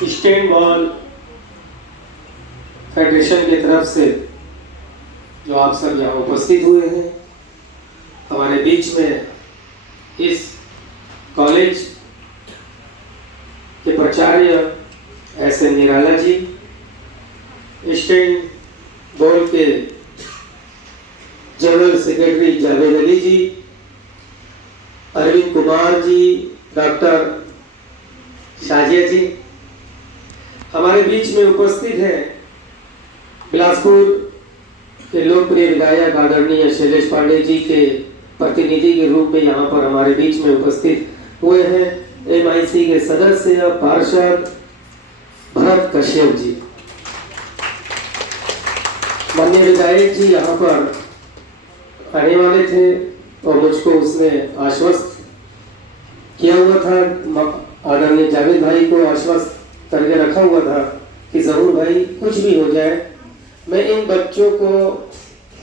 Stand ball federation की तरफ से जो आप सब यहाँ उपस्थित हुए हैं, हमारे बीच में इस कॉलेज के प्राचार्य SN. Nirala ji, stand ball के जनरल सेक्रेटरी जावेद अली जी, अरविंद कुमार जी, डॉक्टर शाजिया जी, हमारे बीच में उपस्थित है बिलासपुर के लोकप्रिय विधायक आदरणीय शैलेश पांडे जी के प्रतिनिधि के रूप में यहाँ पर हमारे बीच में उपस्थित हुए हैं MIC के सदस्य पार्षद भरत कश्यप जी। माननीय विधायक जी यहाँ पर आने वाले थे और मुझको उसने आश्वस्त किया हुआ था, आदरणीय जावेद भाई को आश्वस्त करके रखा हुआ था कि जरूर भाई कुछ भी हो जाए, मैं इन बच्चों को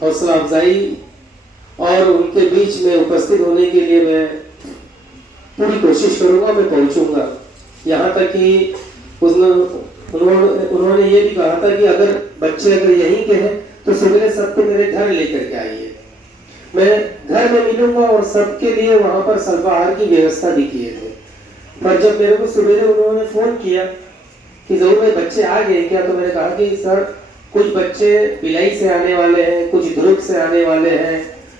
हौसला अफजाई और उनके बीच में उपस्थित होने के लिए मैं पूरी कोशिश करूंगा, मैं पहुंचूंगा। यहाँ तक कि उन्होंने ये भी कहा था कि अगर बच्चे अगर यहीं के हैं तो सवेरे सबको मेरे घर लेकर के आइए, मैं घर में मिलूंगा और सबके लिए वहां पर अल्पाहार की व्यवस्था भी किए थे। पर जब मेरे को सवेरे उन्होंने फोन किया कि जरूर भाई बच्चे आ गए क्या, तो मैंने कहा कि सर कुछ बच्चे भिलाई से आने वाले हैं, कुछ दुर्ग से आने वाले हैं,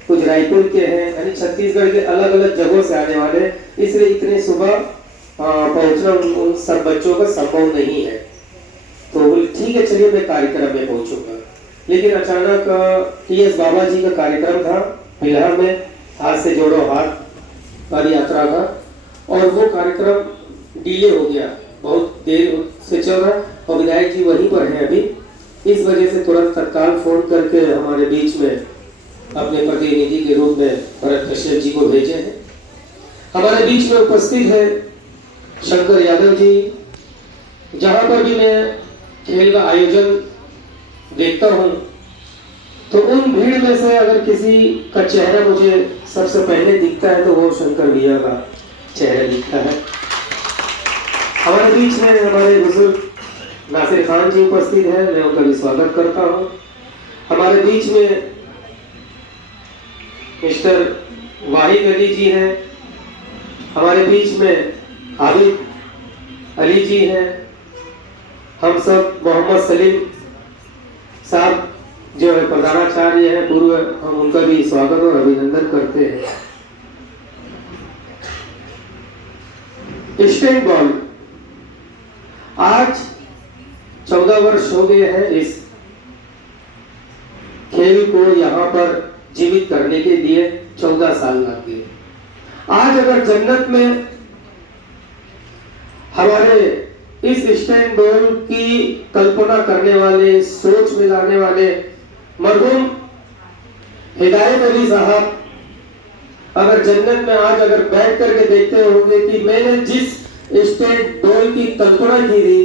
कुछ रायपुर के हैं, यानी छत्तीसगढ़ के अलग अलग जगहों से आने वाले हैं, इसलिए इतने सुबह पहुंचना उन सब बच्चों का संभव नहीं है। तो बोले ठीक है चलिए मैं कार्यक्रम में पहुंचूंगा। लेकिन अचानक TS बाबा जी का कार्यक्रम था बिहार में, हाथ से जोड़ो हाथ पद यात्रा का, और वो कार्यक्रम डिले हो गया, बहुत देर से चल रहा और विधायक जी वहीं पर हैं अभी, इस वजह से तुरंत तत्काल फोन करके हमारे बीच में अपने प्रतिनिधि के रूप में भरत कश्यप जी को भेजे हैं। हमारे बीच में उपस्थित है शंकर यादव जी। जहां पर भी मैं खेल का आयोजन देखता हूं तो उन भीड़ में से अगर किसी का चेहरा मुझे सबसे पहले दिखता है तो वो शंकर भैया का चेहरा दिखता है। हमारे बीच में हमारे बुजुर्ग नासिर खान जी उपस्थित हैं, मैं उनका भी स्वागत करता हूं। हमारे बीच में मिस्टर वाहिद अली जी हैं, हमारे बीच में आबिद अली जी हैं, हम सब मोहम्मद सलीम साहब जो है प्रधानाचार्य है पूर्व, हम उनका भी स्वागत और अभिनंदन करते हैं। स्टेन बॉल आज 14 वर्ष हो गए हैं इस खेल को यहाँ पर जीवित करने के लिए 14 साल लग गए। आज अगर जन्नत में हमारे इस स्टेन बॉल की कल्पना करने वाले, सोच में लाने वाले मरहूम हिदायत अली साहब अगर जन्नत में आज अगर बैठ करके देखते होंगे कि मैंने जिस स्टेन बॉल की कल्पना की थी,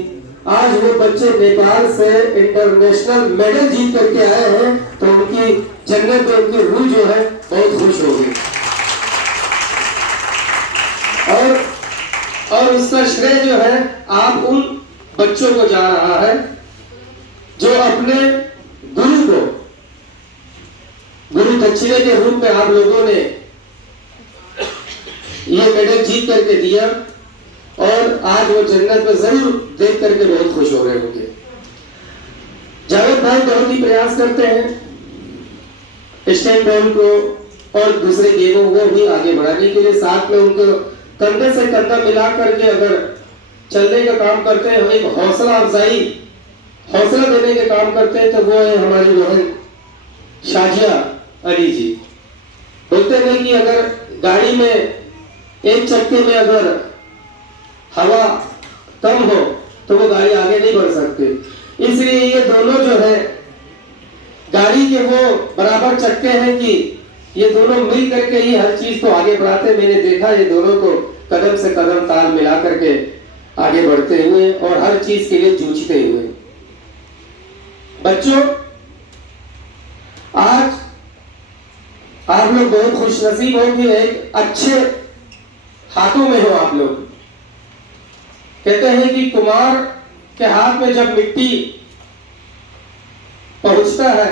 आज वो बच्चे नेपाल से इंटरनेशनल मेडल जीत करके आए हैं, तो उनकी जन्नत में उनकी रूह जो है बहुत खुश हो गई। और उसका श्रेय जो है आप उन बच्चों को जा रहा है जो अपने गुरु को गुरु दक्षिणे के रूप में आप लोगों ने ये मेडल जीत करके दिया, और आज वो जन्नत में जरूर देख करके बहुत खुश हो रहे होंगे। जावेद भाई बहुत ही प्रयास करते हैं स्टेन बॉल को और दूसरे गेमों को भी आगे बढ़ाने के लिए, साथ में उनको कंधे से कंधा मिला करके अगर चलने का काम करते हैं, एक हौसला अफजाई, हौसला देने के काम करते हैं, तो वो है हमारी बहन शाजिया अली जी। बोलते हैं कि अगर गाड़ी में एक चक्के में अगर हवा कम हो तो वो गाड़ी आगे नहीं बढ़ सकती, इसलिए ये दोनों जो है गाड़ी के वो बराबर चक्के हैं कि ये दोनों मिल करके ही हर चीज को आगे बढ़ाते। मैंने देखा ये दोनों को कदम से कदम ताल मिला करके आगे बढ़ते हुए और हर चीज के लिए जूझते हुए। बच्चों, आज आप लोग बहुत खुशनसीब हो कि एक अच्छे हाथों में हो आप लोग। कहते हैं कि कुमार के हाथ में जब मिट्टी पहुंचता है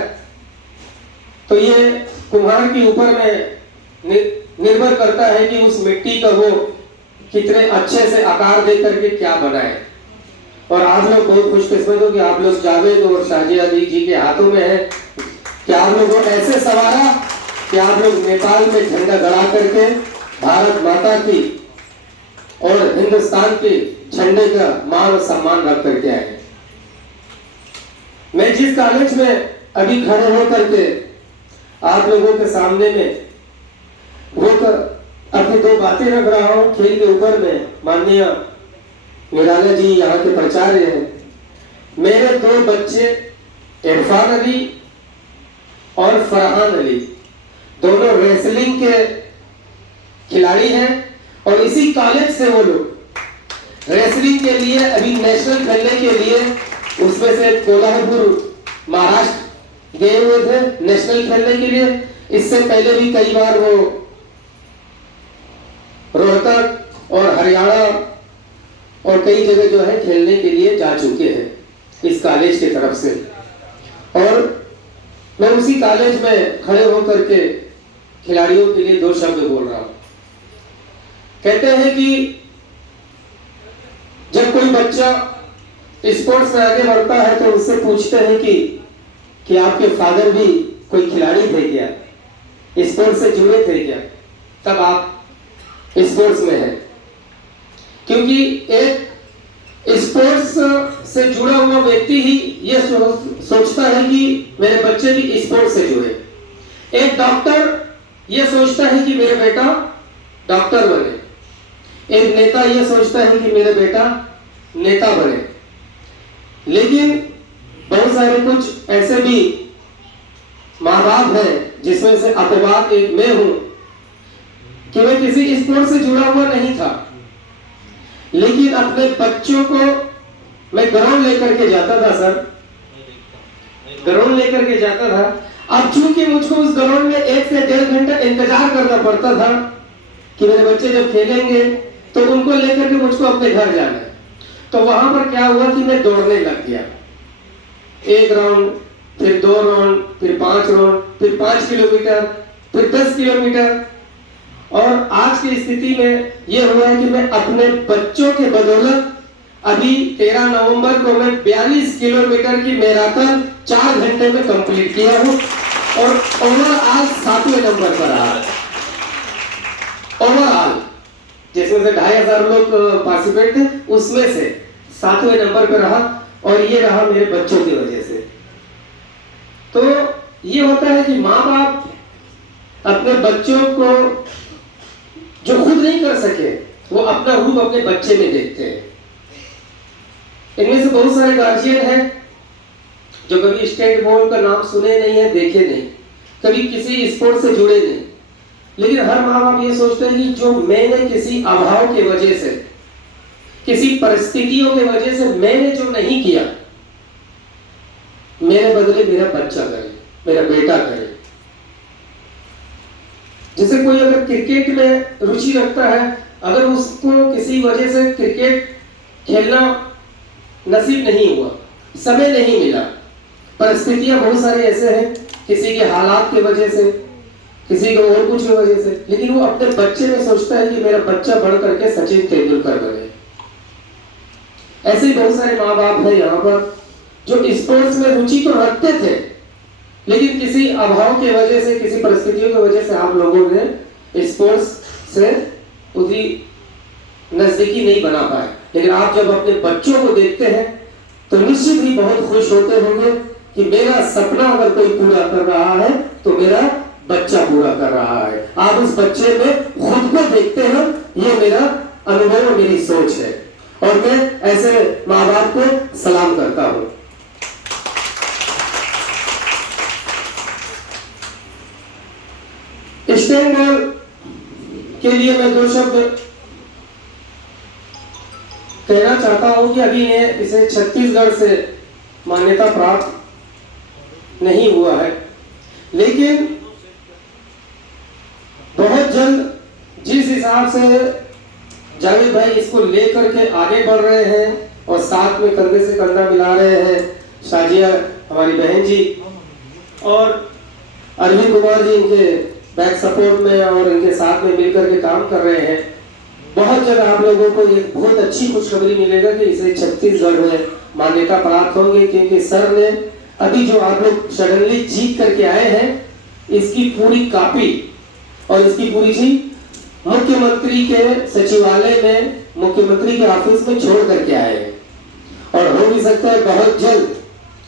तो ये कुम्हार के ऊपर में निर्भर करता है कि उस मिट्टी का वो कितने अच्छे से आकार दे करके क्या बनाए। और आप लोग बहुत खुशकिस्मत हो कि आप लोग जावेद और शाजिया जी के हाथों में है कि आप लोगों को ऐसे सवारा कि आप लोग नेपाल में झंडा गड़ा करके भारत माता की और हिंदुस्तान के झंडे का मान और सम्मान रख करके आए। मैं जिस कॉलेज में अभी खड़े हो करके आप लोगों के सामने में वो अपनी दो बातें रख रहा हूं खेल के ऊपर में, माननीय निराला जी यहाँ के प्राचार्य हैं। मेरे दो बच्चे इरफान अली और फरहान अली दोनों रेसलिंग के खिलाड़ी हैं और इसी कॉलेज से वो लोग रेसलिंग के लिए अभी नेशनल खेलने के लिए उसमें से कोल्हापुर महाराष्ट्र गए हुए थे नेशनल खेलने के लिए। इससे पहले भी कई बार वो रोहतक और हरियाणा और कई जगह जो है खेलने के लिए जा चुके हैं इस कॉलेज की तरफ से। और मैं उसी कॉलेज में खड़े होकर के खिलाड़ियों के लिए दो शब्द बोल रहा हूं। कहते हैं कि जब कोई बच्चा स्पोर्ट्स में आगे बढ़ता है तो उससे पूछते हैं कि आपके फादर भी कोई खिलाड़ी थे क्या, स्पोर्ट्स से जुड़े थे क्या, तब आप स्पोर्ट्स में हैं। क्योंकि एक स्पोर्ट्स से जुड़ा हुआ व्यक्ति ही ये सोचता है कि मेरे बच्चे भी स्पोर्ट्स से जुड़े। एक डॉक्टर ये सोचता है कि मेरे बेटा डॉक्टर बने। एक नेता ये सोचता है कि मेरे बेटा नेता बने। लेकिन बहुत सारे कुछ ऐसे भी माँ बाप हैं जिसमें से अपवाद एक मैं हूं कि मैं किसी स्पोर्ट्स से जुड़ा हुआ नहीं था, लेकिन अपने बच्चों को मैं ग्राउंड लेकर के जाता था सर, ग्राउंड लेकर के जाता था। अब चूंकि मुझको उस ग्राउंड में 1 से 1.5 घंटा इंतजार करना पड़ता था कि मेरे बच्चे जब खेलेंगे तो उनको लेकर के मुझको अपने घर जाना है। तो वहां पर क्या हुआ कि मैं दौड़ने लग गया, 1 राउंड, फिर 2 राउंड, फिर 5 राउंड, फिर 5 किलोमीटर, फिर 10 किलोमीटर। और आज की स्थिति में यह हुआ है कि मैं अपने बच्चों के बदौलत अभी 13 नवंबर को मैं 42 किलोमीटर की मैराथन 4 घंटे में कंप्लीट किया हूं और ओवरऑल 7वें नंबर पर रहा। ओवरऑल जिसमें से 2500 लोग पार्टिसिपेट थे उसमें से 7वें नंबर पर रहा और ये रहा मेरे बच्चों की वजह से। तो ये होता है कि माँ बाप अपने बच्चों को जो खुद नहीं कर सके वो अपना रूप अपने बच्चे में देखते हैं। इनमें से बहुत सारे गार्जियन हैं जो कभी स्टेट बोर्ड का नाम सुने नहीं है, देखे नहीं, कभी किसी स्पोर्ट से जुड़े नहीं, लेकिन हर माँ बाप ये सोचते हैं कि जो मैंने किसी अभाव के वजह से, किसी परिस्थितियों के वजह से मैंने जो नहीं किया, मेरे बदले मेरा बच्चा करे, मेरा बेटा करे। जैसे कोई अगर क्रिकेट में रुचि रखता है, अगर उसको किसी वजह से क्रिकेट खेलना नसीब नहीं हुआ, समय नहीं मिला, परिस्थितियां बहुत सारे ऐसे हैं, किसी के हालात की वजह से, किसी को और कुछ की वजह से, लेकिन वो अपने बच्चे में सोचता है कि मेरा बच्चा बढ़ करके सचिन तेंदुलकर बने। ऐसे ही बहुत सारे माँ बाप हैं यहाँ पर जो स्पोर्ट्स में रुचि तो रखते थे, लेकिन किसी अभाव की वजह से, किसी परिस्थितियों की वजह से आप लोगों ने स्पोर्ट्स से उतनी नजदीकी नहीं बना पाए। लेकिन आप जब अपने बच्चों को देखते हैं तो निश्चित ही बहुत खुश होते होंगे कि मेरा सपना अगर कोई पूरा कर रहा है तो मेरा बच्चा पूरा कर रहा है। आप उस बच्चे में खुद को देखते हैं, ये मेरा अनुभव और मेरी सोच है और मैं ऐसे माँ बाप को सलाम करता हूं। स्टेट बोर्ड के लिए मैं 2 शब्द कहना चाहता हूं कि अभी इसे छत्तीसगढ़ से मान्यता प्राप्त नहीं हुआ है, लेकिन बहुत जल्द जिस हिसाब से जावेद भाई इसको लेकर के आगे बढ़ रहे हैं, और साथ में कंधे से कंधा मिला रहे हैं शाजिया हमारी बहन जी और अरविंद कुमार जी इनके बैक सपोर्ट में और इनके साथ में मिलकर के काम कर रहे हैं। बहुत जगह आप लोगों को एक बहुत अच्छी खुशखबरी मिलेगा कि इसे छत्तीसगढ़ में मान्यता प्राप्त होंगे, क्योंकि सर ने अभी जो आप लोग सडनली जीत करके आए हैं इसकी पूरी कॉपी और इसकी पूरी चीज मुख्यमंत्री के सचिवालय में मुख्यमंत्री के ऑफिस में छोड़ करके आए हैं। और हो भी सकता है बहुत जल्द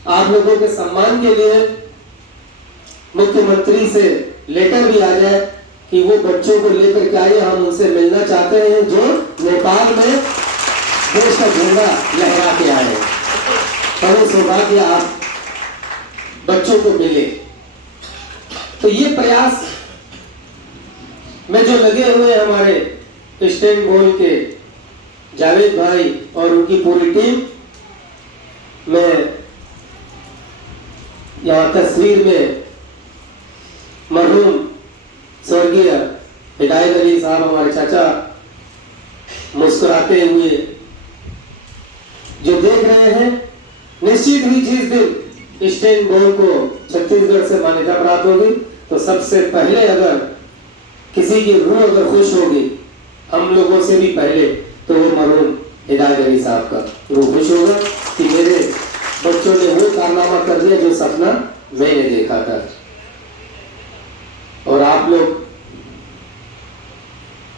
आप लोगों के सम्मान के लिए मुख्यमंत्री से लेटर भी आ जाए कि वो बच्चों को लेकर के आए, हम उनसे मिलना चाहते हैं जो नेपाल में देश का झंडा लहरा के आए। और सौभाग्य आप बच्चों को मिले। तो ये प्रयास में जो लगे हुए हमारे स्टेट बोर्ड के जावेद भाई और उनकी पूरी टीम, मैं यहाँ तस्वीर में मरहूम स्वर्गीय हिदायत अली साहब हमारे चाचा मुस्कुराते हुए जो देख रहे हैं, निश्चित ही जिस दिन स्टेट बोर्ड को छत्तीसगढ़ से मान्यता प्राप्त होगी तो सबसे पहले अगर किसी की रूह अगर खुश होगी हम लोगों से भी पहले, तो वो मरहूम हिदायत अली साहब का रूह खुश होगा कि मेरे बच्चों ने वो कारनामा कर दिया जो सपना मैंने देखा था। और आप लोग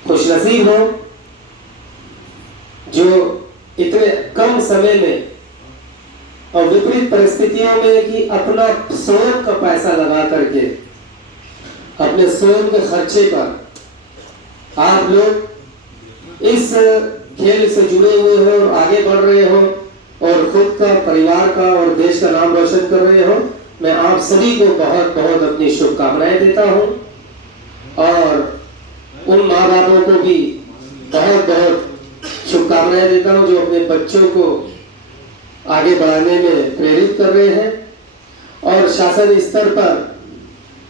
खुशनसीब हो जो इतने कम समय में और विपरीत परिस्थितियों में कि अपना स्वयं का पैसा लगा करके अपने स्वयं के खर्चे पर आप लोग इस खेल से जुड़े हुए हो और आगे बढ़ रहे हो और खुद का, परिवार का और देश का नाम रोशन कर रहे हो। मैं आप सभी को बहुत बहुत अपनी शुभकामनाएं देता हूं और उन माँ बापों को भी बहुत बहुत शुभकामनाएं देता हूं जो अपने बच्चों को आगे बढ़ाने में प्रेरित कर रहे हैं। और शासन स्तर पर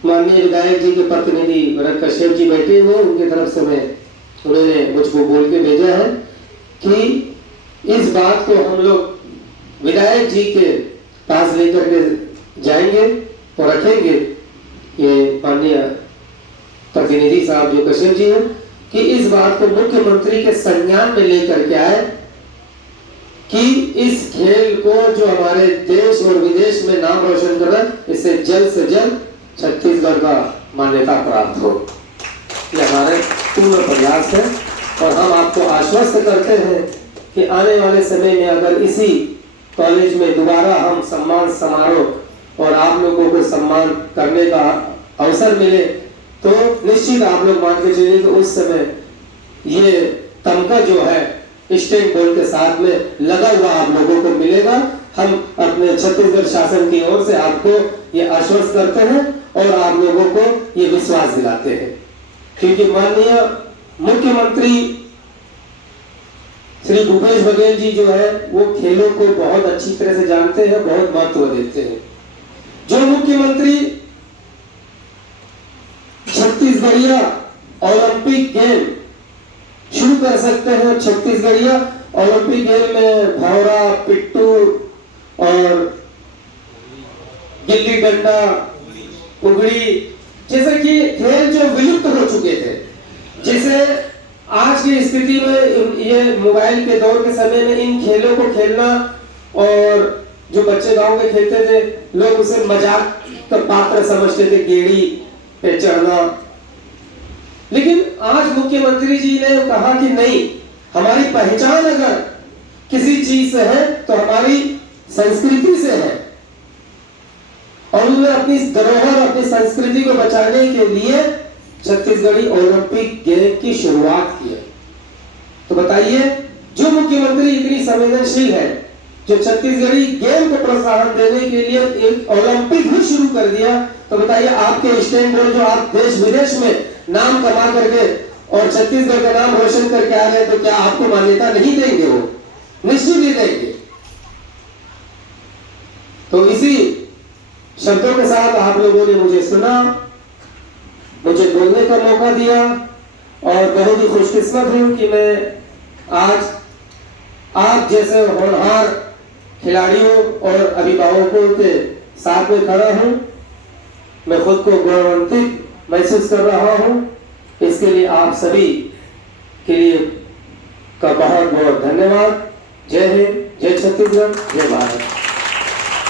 माननीय विधायक जी के प्रतिनिधि भरत कश्यप जी बैठे हुए, उनकी तरफ से उन्होंने मुझको बोल के भेजा है कि इस बात को हम लोग विधायक जी के पास लेकर के जाएंगे और रखेंगे। ये माननीय प्रतिनिधि साहब जो कश्यप जी हैं कि इस बात को मुख्यमंत्री के संज्ञान में लेकर के आए कि इस खेल को जो हमारे देश और विदेश में नाम रोशन कर रहा है, इसे जल्द से जल्द छत्तीसगढ़ का मान्यता प्राप्त हो। ये हमारे पूर्ण प्रयास है और हम आपको आश्वस्त करते हैं कि आने वाले समय में अगर इसी कॉलेज में दोबारा हम सम्मान समारोह और आप लोगों को सम्मान करने का अवसर मिले तो निश्चित आप लोग मान के चलिए कि उस समय ये तमगा जो है स्टेट बोर्ड के साथ में लगा हुआ आप लोगों को मिलेगा। हम अपने छत्तीसगढ़ शासन की ओर से आपको ये आश्वस्त करते हैं और आप लोगों को ये विश्वास दिलाते हैं, क्योंकि माननीय मुख्यमंत्री श्री भूपेश बघेल जी जो है वो खेलों को बहुत अच्छी तरह से जानते हैं, बहुत महत्व देते हैं। जो मुख्यमंत्री छत्तीसगढ़िया ओलंपिक गेम शुरू कर सकते हैं, छत्तीसगढ़िया ओलंपिक गेम में भौरा, पिट्टू और गिल्ली डंडा, उगड़ी जैसे कि खेल जो विलुप्त हो चुके थे, जैसे आज की स्थिति में ये मोबाइल के दौर के समय में इन खेलों को खेलना और जो बच्चे गांव में खेलते थे लोग उसे मजाक का पात्र समझते थे, गेड़ी पे चढ़ना। लेकिन आज मुख्यमंत्री जी ने कहा कि नहीं, हमारी पहचान अगर किसी चीज से है तो हमारी संस्कृति से है और उन्होंने अपनी धरोहर, अपनी संस्कृति को बचाने के लिए छत्तीसगढ़ी ओलंपिक गेम की शुरुआत की है। तो बताइए, जो मुख्यमंत्री इतनी संवेदनशील है, जो छत्तीसगढ़ी गेम को प्रोत्साहन देने के लिए एक ओलंपिक भी शुरू कर दिया, तो बताइए आपके स्टेट बोर्ड जो आप देश विदेश में नाम कमा करके और छत्तीसगढ़ का नाम रोशन करके आ रहे हैं, तो क्या आपको मान्यता नहीं देंगे? वो निश्चित ही देंगे। तो इसी शब्दों के साथ आप लोगों ने मुझे सुना, मुझे बोलने का मौका दिया और बहुत ही खुशकिस्मत हूं कि मैं आज आप जैसे होनहार खिलाड़ियों और अभिभावकों के साथ में खड़ा हूं। मैं खुद को गौरवान्वित महसूस कर रहा हूं। इसके लिए आप सभी के लिए का बहुत बहुत धन्यवाद। जय हिंद, जय छत्तीसगढ़, जय भारत।